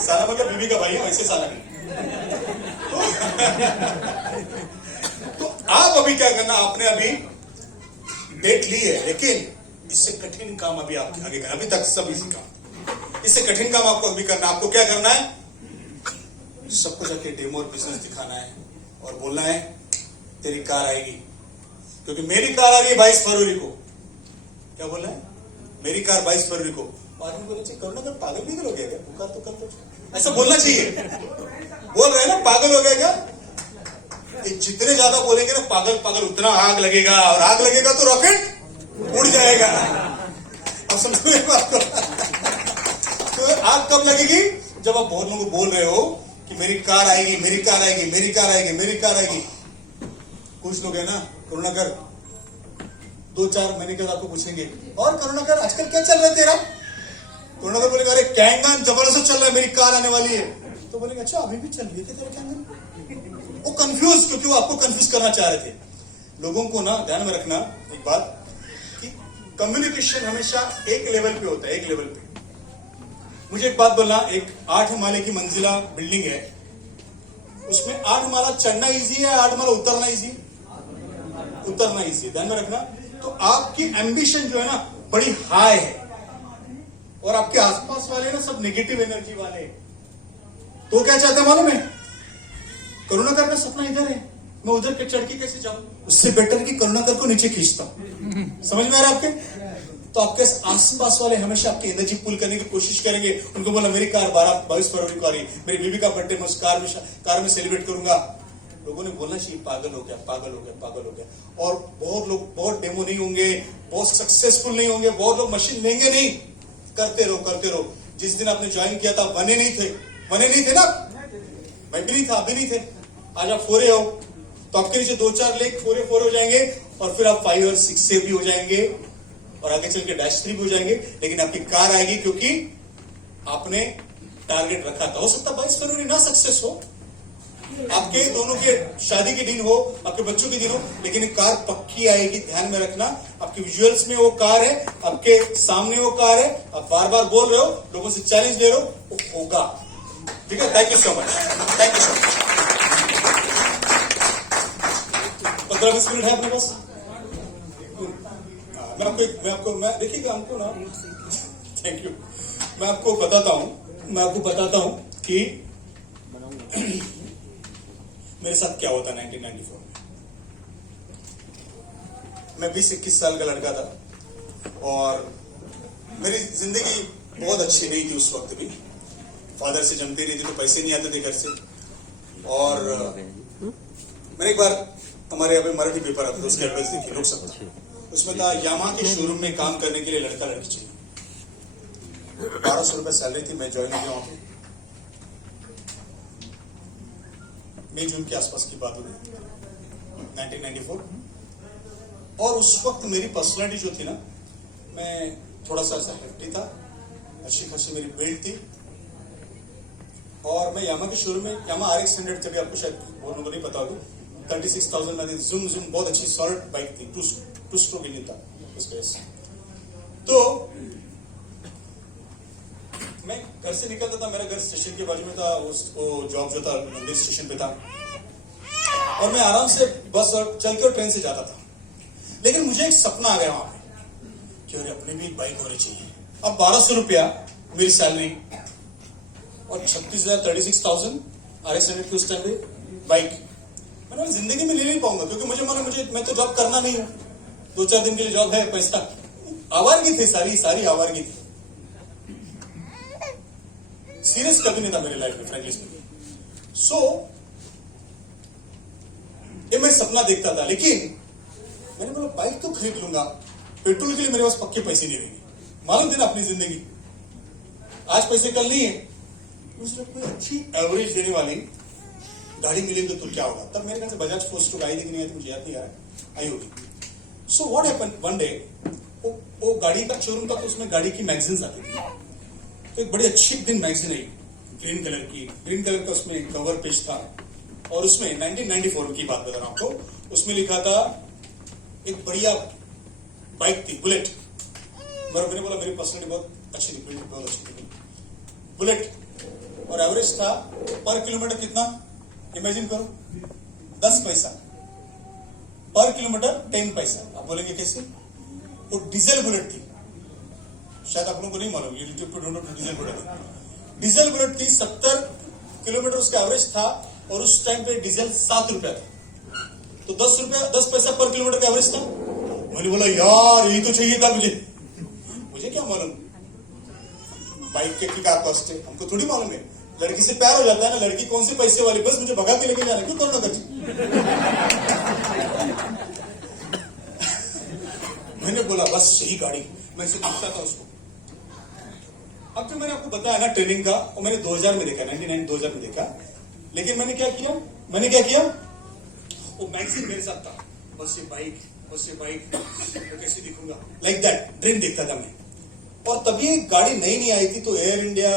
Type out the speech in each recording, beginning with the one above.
साला मतलब बीवी का भाई है, वैसे साला नहीं। तो आप अभी क्या करना, आपने अभी डेट ली है, लेकिन इससे कठिन काम अभी आपके आगे करना। अभी तक सब इजी काम, इससे कठिन काम आपको अभी करना। आपको क्या करना है, सबको जाके डेमो और बिजनेस दिखाना है और बोलना है तेरी कार आएगी, क्योंकि मेरी कार आ रही है 22 फरवरी को। क्या बोलना है, मेरी कार 22 फरवरी को। आदमी बोले करुणा कर पागल भी हो गया क्या, पुकार तो कर दो, ऐसा बोलना चाहिए। बोल रहे हैं ना पागल हो गया क्या। जितने ज्यादा बोलेंगे ना पागल पागल, उतना आग लगेगा, और आग लगेगा तो रॉकेट उड़ जाएगा। अब समझो मेरी बात को। तो आग कब लगेगी, जब आप बहुत लोगों को बोल रहे हो कि मेरी कार आएगी, मेरी कार आएगी, मेरी कार आएगी, मेरी कार आएगी। कुछ लोग है ना, करुणाकर 2-4 महीने के बाद आपको पूछेंगे और करुणाकर आजकल क्या चल रहा है तेरा। करुणाकर बोलेगा अरे कैंगन जबरदस्त चल रहा है, मेरी कार आने वाली है। तो बोलेगा अच्छा अभी भी चल रही है तेरा कैंगन। वो कंफ्यूज, क्योंकि वो आपको कंफ्यूज करना चाह रहे थे। लोगों को ना ध्यान में रखना एक बात कि कम्युनिकेशन हमेशा एक लेवल पे होता है, एक लेवल पे। मुझे एक बात बोलना, एक 8 माले की मंजिला बिल्डिंग है, उसमें 8 माला चढ़ना इजी है, 8 माला उतरना इजी, उतरना इजी है, ध्यान में रखना। तो आपकी एम्बिशन जो है ना बड़ी हाई है, और आपके आसपास वाले ना सब नेगेटिव एनर्जी वाले। तो क्या चाहते हैं मालूम है, करुणाकर का सपना इधर है, मैं उधर के चढ़ के कैसे जाऊं, उससे बेटर कि करुणाकर को नीचे खींचता हूं। समझ में आ रहा है आपके। तो आपके आसपास वाले हमेशा आपकी एनर्जी पुल करने की कोशिश करेंगे। उनको बोला मेरी कार 22 फरवरी को आ रही, मेरी बीवी का बर्थडे मैं उस कार में सेलिब्रेट करूंगा। लोगों ने बोलना चाहिए पागल हो गया, पागल हो गया, पागल हो गया। और बहुत लोग बहुत डेमो नहीं होंगे, बहुत सक्सेसफुल नहीं होंगे, बहुत लोग मशीन लेंगे नहीं। करते रहो, करते रहो। जिस दिन आपने ज्वाइन किया था बने नहीं थे ना, मैं भी नहीं था, अभी नहीं थे। आज आप 4 हो, तो आपके नीचे 2-4 लेग 4 हो जाएंगे, और फिर आप 5 और 6 से भी हो जाएंगे, और आगे चल के -3 भी हो जाएंगे। लेकिन आपकी कार आएगी, क्योंकि आपने टारगेट रखा था। हो सकता 22 फरवरी ना सक्सेस हो, आपके दोनों के शादी के दिन हो, आपके बच्चों के दिन हो, लेकिन कार पक्की आएगी। ध्यान में रखना, आपके विजुअल्स में वो कार है, आपके सामने वो कार है, आप बार बार बोल रहे हो, लोगों से चैलेंज ले रहे हो, वो होगा। ठीक है, thank you so much, thank you so much. 15-20 minute है अपने पास। मैं देखिएगा हमको ना, थैंक यू। मैं आपको बताता हूं कि मेरे साथ क्या होता 1994 में। मैं 20-21 साल का लड़का था, और मेरी जिंदगी बहुत अच्छी नहीं थी उस वक्त भी। फादर से जमती नहीं थी, तो पैसे नहीं आते थे घर से। और मैंने एक बार हमारे यहाँ पे मराठी पेपर आता था, उसके एड्रेस देखी, लोक सत्ता, उसमें था यामा के शोरूम में काम करने के लिए लड़का लड़की चाहिए। 1200 रुपए सैलरी थी। मैं ज्वाइन हो गया वहां पे, मई जून के आसपास की बात होगी, 1994। और उस वक्त मेरी पर्सनालिटी जो थी ना, मैं थोड़ा सा ऐसा हेफ्टी था, अच्छी खासी मेरी बिल्ड थी। और मैं यामा के शोरूम में, यामा RX 100 जब आपको शायद बहुत लोगों को नहीं पता होगी, 36,000 में जूम बहुत अच्छी सॉलिड बाइक थी, टू स्ट्रोक इंजन था उसके वजह से। तो मैं घर से निकलता था, मेरा घर स्टेशन के बाजू में था, वो जॉब जो था मंदिर स्टेशन पे था, और मैं आराम से बस और चल के और ट्रेन से जाता था। लेकिन मुझे एक सपना आ गया वहां पे कि अरे अपने भी एक बाइक होनी चाहिए। अब 1200 रुपया मेरी सैलरी, और 36,000 RX 100 की उस टाइम पे बाइक मैंने जिंदगी में ले नहीं पाऊंगा, क्योंकि मैं तो जॉब करना नहीं हूं। 2-4 दिन के लिए जॉब है, पैसा आवारगी थी, सारी आवारगी थी। सीरियस कभी नहीं था मेरे लाइफ में, फ्रैंकली स्पीकिंग। सो ये मैं सपना देखता था, लेकिन मैंने बोला बाइक तो खरीद लूंगा, पेट्रोल के लिए मेरे पास पक्के पैसे नहीं रहेंगे। मालूम थे ना अपनी जिंदगी, आज पैसे कल नहीं है। मुझे कोई अच्छी एवरेज देने वाली गाड़ी मिलेगी तो क्या होगा। तब मेरे ख्याल से बजाज फोर्स आई थी कि नहीं आई थी, मुझे याद नहीं आ रहा, आई होगी। So what happened one day, वो गाड़ी का शोरूम था, तो उसमें गाड़ी की मैगजीन्स आती थी। तो एक बड़ी अच्छी दिन मैगजीन आई, ग्रीन कलर का उसमें कवर पेज था, और उसमें 1994 की बात बता रहा हूं आपको, उसमें लिखा था एक बढ़िया बाइक थी, बुलेट। मैंने बोला मेरी पर्सनलिटी बहुत अच्छी थी, बहुत अच्छी थी बुलेट। और एवरेज था पर किलोमीटर कितना, इमेजिन करो 10 पैसा पर किलोमीटर, 10 पैसा। आप बोलेंगे कैसे? वो डीजल बुलेट थी, शायद आप लोगों को नहीं मालूम, डीजल बुलेट, डीजल बुलेट थी। 70 किलोमीटर उसका एवरेज था और उस टाइम पे डीजल 7 रुपया था, तो 10 पैसा पर किलोमीटर का एवरेज था। मैंने बोला यार यही तो चाहिए था मुझे क्या मालूम बाइक के क्या कॉस्ट है, हमको थोड़ी मालूम है। लड़की से प्यार हो जाता है ना, लड़की कौन सी पैसे वाली, बस मुझे भगा के लेके जाना, क्यों करना कर। मैंने बोला बस यही गाड़ी, मैं इसे देखता था उसको। अब जो मैंने आपको बताया ना ट्रेनिंग का, वो मैंने 2000 में देखा, 2000 में देखा। लेकिन मैंने क्या किया, वो मैगजीन मेरे साथ था, बस ये बाइक तो कैसे दिखूंगा, लाइक दैट ड्रीम देखता था मैं। और तभी गाड़ी नई आई थी, तो एयर इंडिया,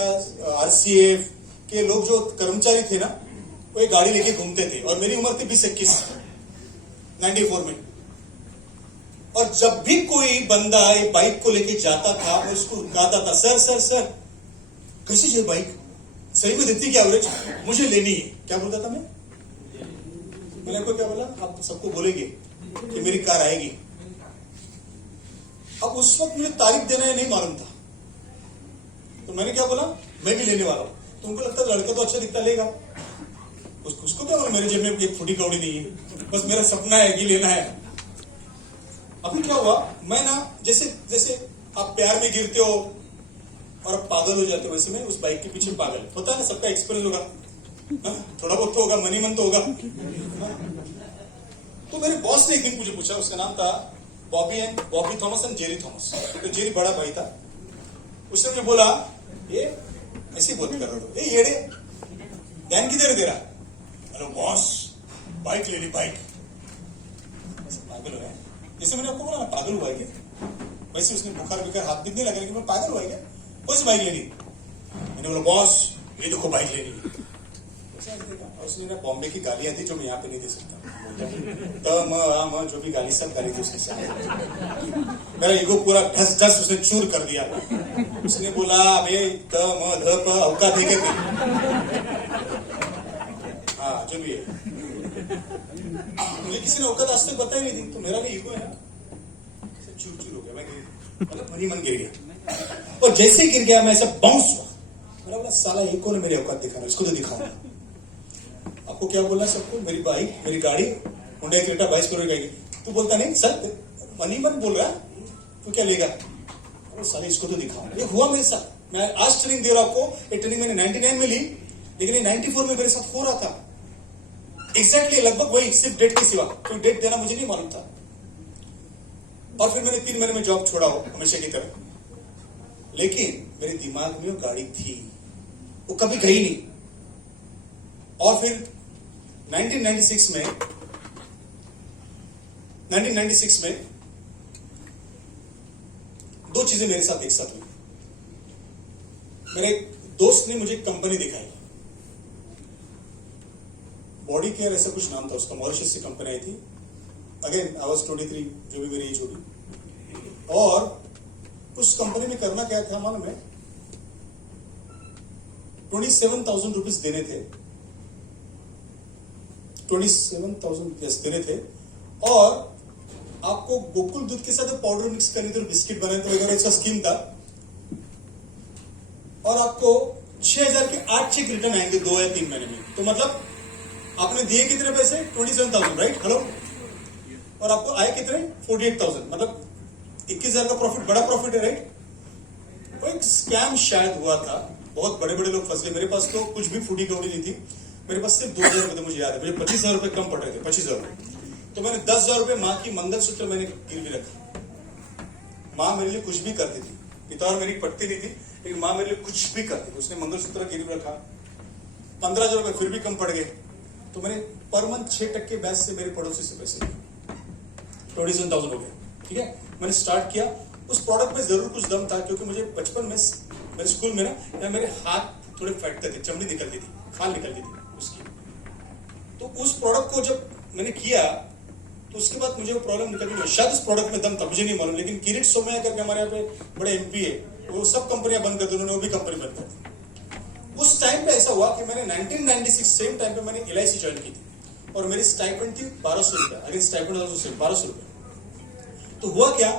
आरसीएफ के लोग जो कर्मचारी थे ना, वो एक गाड़ी लेके घूमते थे, और मेरी उम्र थी 20-21, 94 में। और जब भी कोई बंदा एक बाइक को लेके जाता था, मैं उसको रुकाता था, सर कैसी चाहिए बाइक, सही में देती क्या एवरेज, मुझे लेनी है। क्या बोलता था मैंने आपको क्या बोला, आप सबको बोलेंगे कि मेरी कार आएगी। अब उस वक्त मुझे तारीख देना है नहीं मालूम था, तो मैंने क्या बोला, मैं भी लेने वाला हूं। तुमको लगता है लड़का तो अच्छा दिखता, लेगा, उसको क्या बोला, मेरे जेब में एक फुटी कौड़ी नहीं है, बस मेरा सपना है कि लेना है। अभी क्या हुआ, मैं ना जैसे आप प्यार में गिरते हो और आप पागल हो जाते हो, वैसे मैं उस बाइक के पीछे पागल, होता है ना, सबका एक्सपीरियंस होगा, थोड़ा बहुत तो होगा, मनी मन तो होगा। तो मेरे बॉस ने एक दिन मुझे पूछा, उसका नाम था Bobby Thomas and Jerry Thomas, तो जेरी बड़ा भाई था। उसने मुझे बोला, ये ऐसे बोल कर रहा था, ये ध्यान किधर है तेरा, हेलो बॉस, बाइक लेनी, बाइक। पागल हो रहा है, जैसे मैंने आपको बोला ना पागल हुआ है क्या, वैसे उसने बुखार हाथ भी नहीं लगा, लेकिन मैं पागल हुआ है क्या, कौन सी बाइक लेनी। मैंने बोला बॉस ये देखो बाइक लेनी। उसने ना बॉम्बे की गालियां थी जो मैं यहाँ पे नहीं दे सकता, जो भी गाली सब गाली थी उसने, मेरा ईगो पूरा ढस उसने चूर कर दिया। उसने बोला अबे औकात है क्या, हाँ जो भी है, मुझे किसी ने औकात आज तक बताई नहीं थी, तो मेरा भी ईगो है ना चूर हो गया, मैं मतलब मनी मन गिर गया। और जैसे गिर गया मैं ऐसा बाउंस हुआ, मेरा बोला साला एक ने मेरी औकात दिखाना, इसको तो दिखाऊंगा। आपको क्या बोलना सबको, मेरी बाइक, मेरी गाड़ी हुंडई क्रेटा 22 करोड़ की, तू बोलता नहीं सर मनी मन बोल रहा तू क्या लेगा, साले इसको तो दिखाओ। ये हुआ मेरे साथ, मैं आज ट्रेनिंग दे रहा हूं आपको, ये ट्रेनिंग मैंने 99 में ली, लेकिन ये 94 में मेरे साथ हो रहा था एग्जैक्टली, लगभग वही, सिर्फ डेट के सिवा, कोई डेट देना मुझे नहीं मालूम था। और फिर मैंने 3 महीने में जॉब छोड़ा हो हमेशा की तरह, लेकिन मेरे दिमाग में वो गाड़ी थी, वो कभी गई नहीं। और फिर 1996 में 2 चीजें मेरे साथ एक साथ हुई। मेरे एक दोस्त ने मुझे कंपनी दिखाई, बॉडी केयर ऐसा कुछ नाम था उसका, मॉरिशस से कंपनी आई थी। अगेन आई वाज 23, जो भी मेरी एज होगी। और उस कंपनी में करना क्या था मालूम है, 27,000 रुपीज देने थे, 27,000 देने थे, और आपको गोकुल दूध के साथ पाउडर मिक्स करनी थी, बिस्किट बनाने थे वगैरह, इसका स्कीम था। और आपको 6,000 के 8 चेक रिटर्न आएंगे 2 या 3 महीने में। तो मतलब आपने दिए कितने पैसे, 27,000, राइट, हेलो, और आपको आए कितने, 48,000, मतलब 21,000 का प्रॉफिट, बड़ा प्रॉफिट है, राइट। वो एक स्कैम शायद हुआ था, बहुत बड़े बड़े लोग फंसे। मेरे पास तो कुछ भी फूटी कौड़ी नहीं थी, मेरे पास सिर्फ 2,000 रुपए थे, मुझे याद है, मुझे 25,000 रुपए कम पड़ रहे थे, 25,000 रुपए। तो मैंने 10,000 रुपए माँ की मंगलसूत्र मैंने गिरवी रखा। माँ मेरे लिए कुछ भी करती थी, पिता और मेरी पटती नहीं थी, लेकिन माँ मेरे लिए कुछ भी करती थी। उसने मंगलसूत्र गिरवी रखा, 15,000 रुपए फिर भी कम पड़ गए। तो मैंने पर मंथ 6% ब्याज से मेरे पड़ोसी से पैसे लिए, 27,000 हो गए, ठीक है। मैंने स्टार्ट किया, उस प्रोडक्ट में जरूर कुछ दम था, क्योंकि मुझे बचपन में मेरे स्कूल में ना मेरे हाथ थोड़े फटते थे, चमड़ी निकलती थी, खाल निकलती थी उसकी। तो उस प्रोडक्ट को जब मैंने किया, तो उसके बाद मुझे वो प्रॉब्लम निकल गई। शायद उस प्रोडक्ट में दम था, मुझे नहीं मालूम, लेकिन किरीट सोमैया करके हमारे यहाँ पे बड़े MP है, वो सब कंपनियां बंद कर दी उन्होंने, वो भी कंपनी बंद कर दी। उस टाइम पे ऐसा हुआ कि मैंने 1996 सेम टाइम पे मैंने LIC ज्वाइन की थी और मेरी स्टाइपेंड थी 1200 रुपया, अगर स्टाइपेंड 1200 रुपया। तो हुआ क्या,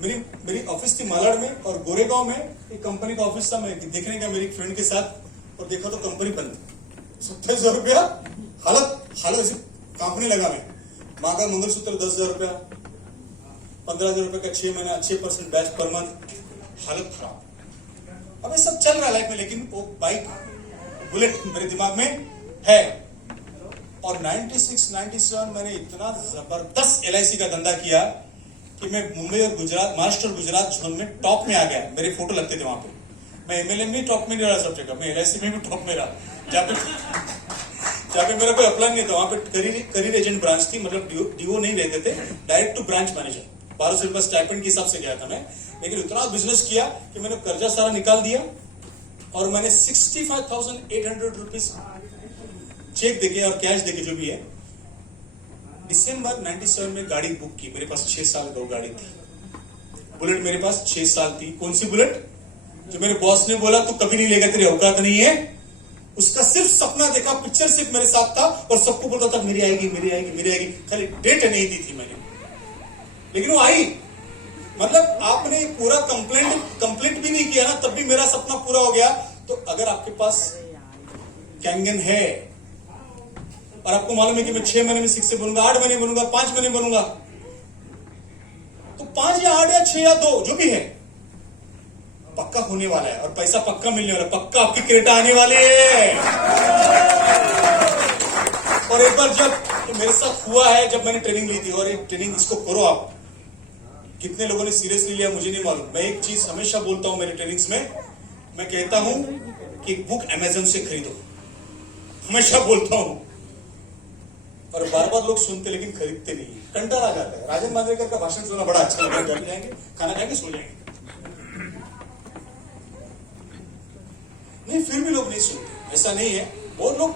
मेरी ऑफिस थी मालाड में और गोरेगांव में एक कंपनी का ऑफिस था। मैं देखने का मेरी फ्रेंड के साथ और देखा तो कंपनी बंद, 27,000 रुपया, हालत ऐसे कांपने लगा। मैं माँ का मंगलसूत्र 10,000 रुपया, 15,000 रुपये का 6 महीना 6% बैच पर मंथ, हालत खराब। अब ये सब चल रहा है लाइफ में, लेकिन वो बाइक बुलेट मेरे दिमाग में है। और 96-97 मैंने इतना जबरदस्त LIC का धंधा किया कि मैं मुंबई और गुजरात, महाराष्ट्र और गुजरात जोन में टॉप में आ गया। मेरे फोटो लगते थे वहां पे। मैं MLM में टॉप में नहीं रहा सब जगह, मैं LIC में भी टॉप में रहा। जहाँ पे मेरा कोई अपलाइन नहीं था, वहां पे करियर एजेंट ब्रांच थी, मतलब DO नहीं रहते थे, डायरेक्ट टू ब्रांच मैनेजर। 1200 रुपये स्टाइपेंड के हिसाब से गया था मैं, लेकिन इतना बिजनेस किया कि मैंने कर्जा सारा निकाल दिया और मैंने 65,800 रुपीज चेक देके और कैश देके जो भी है, दिसंबर 97 में गाड़ी बुक की। मेरे पास 6 साल दो गाड़ी थी, बुलेट मेरे पास 6 साल थी। कौन सी बुलेट? जो मेरे बॉस ने बोला तू कभी नहीं लेगा, तेरी औकात नहीं है, उसका सिर्फ सपना देखा, पिक्चर सिर्फ मेरे साथ था और सबको बोलता था मेरी आएगी मेरी आएगी मेरी आएगी, खाली डेट नहीं दी थी मैंने, लेकिन वो आई। मतलब आपने पूरा कंप्लीट भी नहीं किया ना, तब भी मेरा सपना पूरा हो गया। तो अगर आपके पास कैंगन है और आपको मालूम है कि मैं 6 महीने में 6 से बनूंगा, 8 महीने बनूंगा, 5 महीने बनूंगा, तो 5 या 8 या 6 या 2 जो भी है पक्का होने वाला है और पैसा पक्का मिलने वाला है, पक्का आपकी क्रेटा आने वाली है। और एक बार जब तो मेरे साथ हुआ है, जब मैंने ट्रेनिंग ली थी, और एक ट्रेनिंग इसको करो आप, कितने लोगों ने सीरियसली लिया मुझे नहीं मालूम। मैं एक चीज हमेशा बोलता हूं मेरे ट्रेनिंग्स में, मैं कहता हूं कि बुक अमेजन से खरीदो, हमेशा बोलता हूं। और बार बार लोग सुनते लेकिन खरीदते नहीं, कंटाला जाता है। राजन मांजरेकर का भाषण सुनना बड़ा अच्छा लगा, घर जाएंगे खाना खाएंगे सो जाएंगे, नहीं फिर भी लोग नहीं सुनते। ऐसा नहीं है, बहुत लोग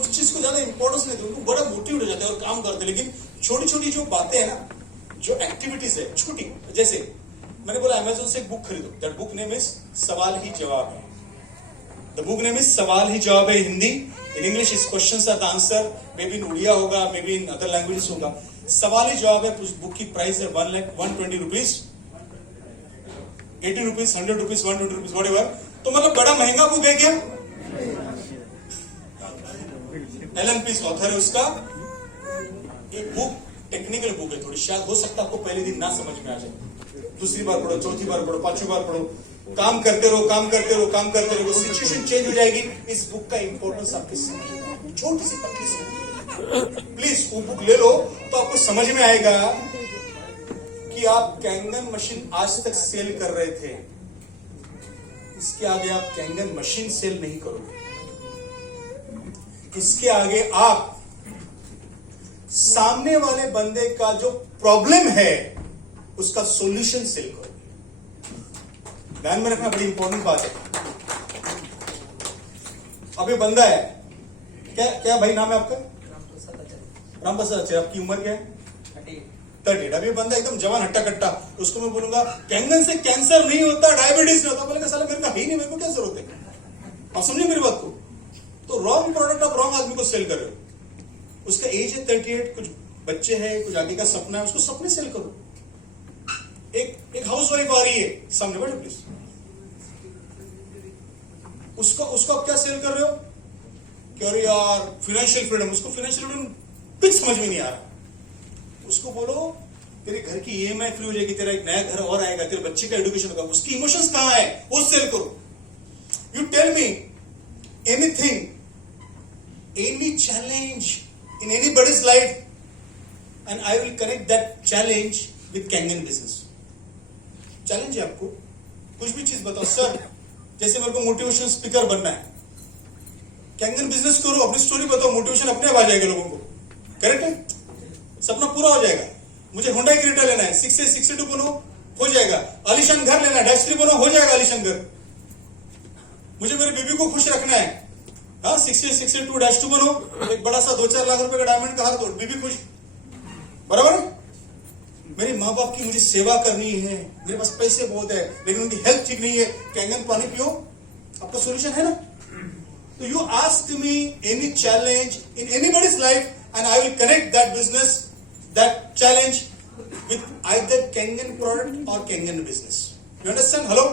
उस चीज को ज्यादा इंपॉर्टेंस नहीं देते, उनको बड़ा मोटिवेट हो जाते हैं और काम करते हैं। लेकिन छोटी छोटी जो बातें है ना, जो एक्टिविटीज है छोटी, जैसे मैंने बोला अमेजोन से एक बुक खरीदो, दैट बुक नेम इज सवाल ही जवाब है। द बुक नेम इज सवाल ही जवाब है Hindi. In English is questions are the answer, may be in Odia होगा, may be in other languages होगा। सवाल ही जवाब है। बुक की प्राइस है 120 rupees, 80 rupees, 100 rupees, 120 rupees, what ever. तो मतलब बड़ा महंगा बुक है क्या? एलन पीस ऑथर है उसका। एक बुक टेक्निकल बुक है थोड़ी, शायद हो सकता है आपको पहले दिन ना समझ में आ जाए, दूसरी बार पढ़ो, चौथी बार पढ़ो, पांचवी बार पढ़ो, काम करते रहो, काम करते रहो, काम करते रहो, सिचुएशन चेंज हो जाएगी। इस बुक का इंपॉर्टेंस आपके समझ में आएगी, छोटी सी पतली सी। प्लीज वो बुक ले लो तो आपको समझ में आएगा कि आप कैंगन मशीन आज तक सेल कर रहे थे, इसके आगे आप कैंगन मशीन सेल नहीं करोगे। इसके आगे आप सामने वाले बंदे का जो प्रॉब्लम है उसका सॉल्यूशन सेल करोगे। ध्यान में रखना, बड़ी इंपॉर्टेंट बात है। अब ये बंदा है, क्या भाई नाम है आपका? राम प्रसाद आचार्य। आपकी उम्र क्या है? 30। अब ये बंदा एकदम जवान हट्टा कट्टा, उसको मैं बोलूंगा कैंगन से कैंसर नहीं होता, डायबिटीज नहीं होता, बोलेगा साला मेरे को ही नहीं, मेरे को क्या जरूरत है। आप समझे मेरी बात को? तो रॉन्ग प्रोडक्ट आप रॉन्ग आदमी को सेल कर रहे हो। उसका एज है 38, कुछ बच्चे हैं, कुछ आगे का सपना है, उसको सपने सेल करो। एक हाउसवाइफ आ रही है सामने, बैठो प्लीज। उसको आप क्या सेल कर रहे हो कि अरे यार फाइनेंशियल फ्रीडम, उसको फाइनेंशियल फ्रीडम कुछ समझ में नहीं आ रहा। उसको बोलो तेरे घर की EMI फ्री हो जाएगी, तेरा एक नया घर और आएगा, तेरे बच्चे का एजुकेशन होगा। उसकी इमोशंस कहां है, वो सेल करो। You tell me anything, any challenge in anybody's life and I will connect that challenge with Kangen business. Challenge है आपको, कुछ भी चीज बताओ सर। जैसे मेरे को मोटिवेशन स्पीकर बनना है, कैंगन बिजनेस करो, अपनी स्टोरी बताओ, मोटिवेशन अपने आप आ जाएगा लोगों को। करेक्ट है, सपना पूरा हो जाएगा। मुझे होंडा क्रेटा लेना है, 6 से 62 बनो, हो जाएगा। आलिशान घर लेना है, -3 बनो, हो जाएगा आलिशान घर। मुझे मेरी बीबी को खुश रखना है, हाँ 62-2 बनो, एक बड़ा सा 2-4 लाख रुपए का डायमंड का हार दो, बीबी खुश, बराबर है। मेरे माँ बाप की मुझे सेवा करनी है, मेरे पास पैसे बहुत है लेकिन उनकी हेल्थ ठीक नहीं है, कैंगन पानी पियो, आपका सॉल्यूशन है ना? तो you ask me any challenge in anybody's life and I will connect that business, that challenge with either Kangen product और Kangen business. You understand? Hello?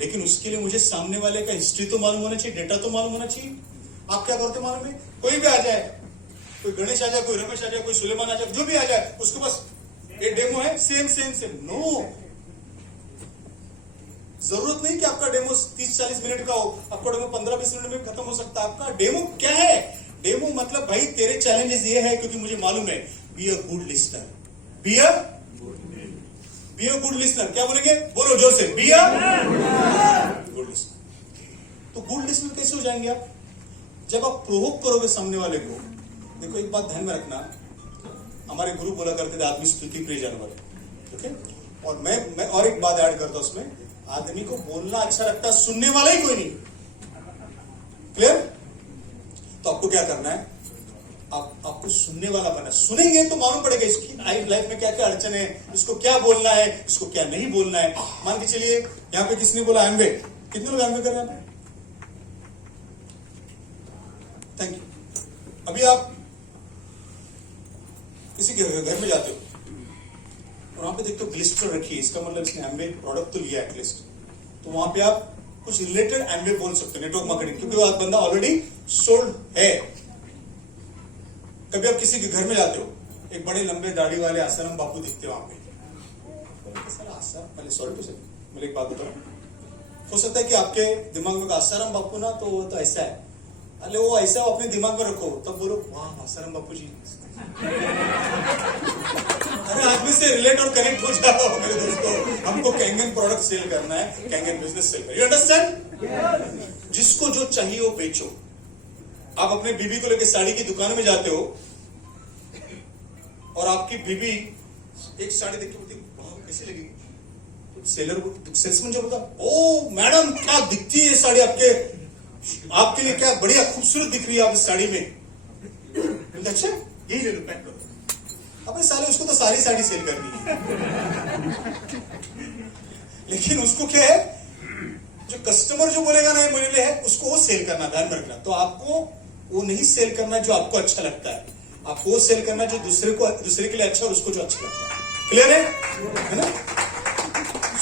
लेकिन उसके लिए मुझे सामने वाले का हिस्ट्री तो मालूम होना चाहिए, डेटा तो मालूम होना चाहिए। आप क्या करते मालूम है? कोई भी आ जाए, कोई गणेश आ जाए, कोई रमेश आ जाए, कोई सुलेमान आ जाए, जो भी आ जाए, उसको बस ये डेमो है, सेम सेम सेम। नो, जरूरत नहीं कि आपका डेमो 30-40 मिनट का हो, आपका डेमो 15-20 मिनट में खत्म हो सकता है। आपका डेमो क्या है? डेमो मतलब भाई तेरे चैलेंजेस ये है, क्योंकि मुझे मालूम है, be a good listener, be a good listener. क्या बोलेंगे? बोलो जोर से, बी अ गुड लिस्नर। तो गुड लिस्नर कैसे हो जाएंगे आप? जब आप प्रोवोक करोगे सामने वाले को। देखो एक बात ध्यान में रखना, हमारे गुरु बोला करते थे आदमी स्तुति प्रिय जानवर है, ओके? और मैं और एक बात ऐड करता हूं उसमें, आदमी को बोलना अच्छा लगता है, सुनने वाला ही कोई नहीं। क्लियर? तो आपको क्या करना है? आपको सुनने वाला बनना। सुनेंगे तो मालूम पड़ेगा इसकी लाइफ में क्या क्या अड़चन है, इसको क्या बोलना है, इसको क्या नहीं बोलना है। मान के चलिए यहां पे किसने बोला एमवे, कितने लोग एमवे कर रहे हैं? Thank you. अभी आप किसी के घर में जाते हो और वहां पे देखते हो ग्लिस्टर रखी है, इसका मतलब इसने एमवे प्रोडक्ट तो लिया एटलीस्ट। तो वहां पे आप कुछ रिलेटेड एमवे बोल सकते हो, नेटवर्क मार्केटिंग, क्योंकि वो बंदा ऑलरेडी सोल्ड है। कभी आप किसी के घर में जाते हो, एक बड़े लंबे दाढ़ी वाले आसाराम बापू दिखते हो वहां पे, एक बात बताओ, हो सकता है कि आपके दिमाग में आसाराम बापू ना तो ऐसा है, अरे वो ऐसा वो अपने दिमाग में रखो, तब बोलो वाह आसाराम बापू जी। अरे आदमी से रिलेट और कनेक्ट हो जाओ मेरे दोस्तों। हमको कैंगन प्रोडक्ट सेल करना है, कैंगन बिजनेस सेल करना है। You understand? जिसको जो चाहिए वो बेचो। आप अपने बीबी को लेकर साड़ी की दुकान में जाते हो और आपकी बीबी एक साड़ी देख के बोलती वाह कैसी लगेगी, तो सेल्समैन जो बोलता ओ मैडम क्या दिखती है साड़ी आपके लिए, क्या बढ़िया खूबसूरत दिख रही है आप इस साड़ी में। अच्छा यही ले लो, पैक करो। अपने साले उसको तो सारी साड़ी सेल करनी है, लेकिन उसको क्या है, जो कस्टमर जो बोलेगा ना मेरे लिए है, उसको वो सेल करना, ध्यान में रखना। तो आपको वो नहीं सेल करना जो आपको अच्छा लगता है, आपको वो सेल करना जो दूसरे के लिए अच्छा और उसको जो अच्छा लगता है। क्लियर है ना?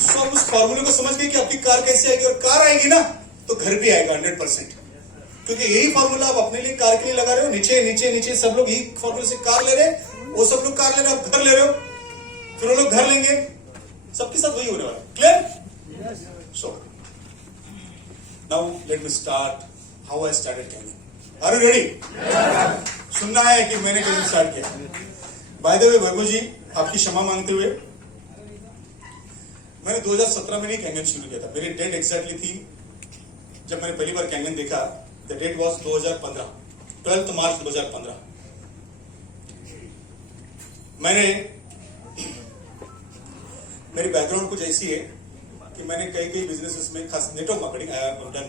सो आप उस फॉर्मूले को समझ गए कि आपकी कार कैसे आएगी, और कार आएगी ना तो घर भी आएगा 100%, क्योंकि यही फॉर्मूला आप अपने लिए कार के लिए लगा रहे हो। नीचे नीचे नीचे सब लोग यही फॉर्मूले से कार ले रहे हैं, वो सब लोग कार ले रहे हैं, आप घर ले रहे हो, फिर वो लोग घर लेंगे, सबके साथ वही होने वाला है। Clear? So now let me start how I started Kangan. Are you ready? सुनना है कि मैंने कैसे स्टार्ट किया। बाय द वे वैभव जी, आपकी क्षमा मांगते हुए, मैंने 2017 में नहीं कैंगन शुरू किया था। मेरी डेट एग्जैक्टली थी, जब मैंने पहली बार कैंगन देखा, द डेट वॉज 2015, 12 मार्च 2015। मेरी बैकग्राउंड कुछ ऐसी है कि मैंने कई बिजनेसेस में, खास नेटवर्क मार्केटिंग डन।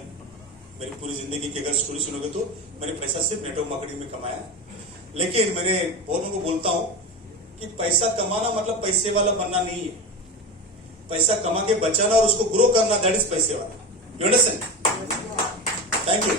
मेरी पूरी जिंदगी की अगर स्टोरी सुनोगे तो मैंने पैसा सिर्फ नेटवर्क मार्केटिंग में कमाया। लेकिन मैंने बहुत लोगों को बोलता हूं कि पैसा कमाना मतलब पैसे वाला बनना नहीं है, पैसा कमा के बचाना और उसको ग्रो करना, दैट इज पैसे वाला। You understand? Thank you.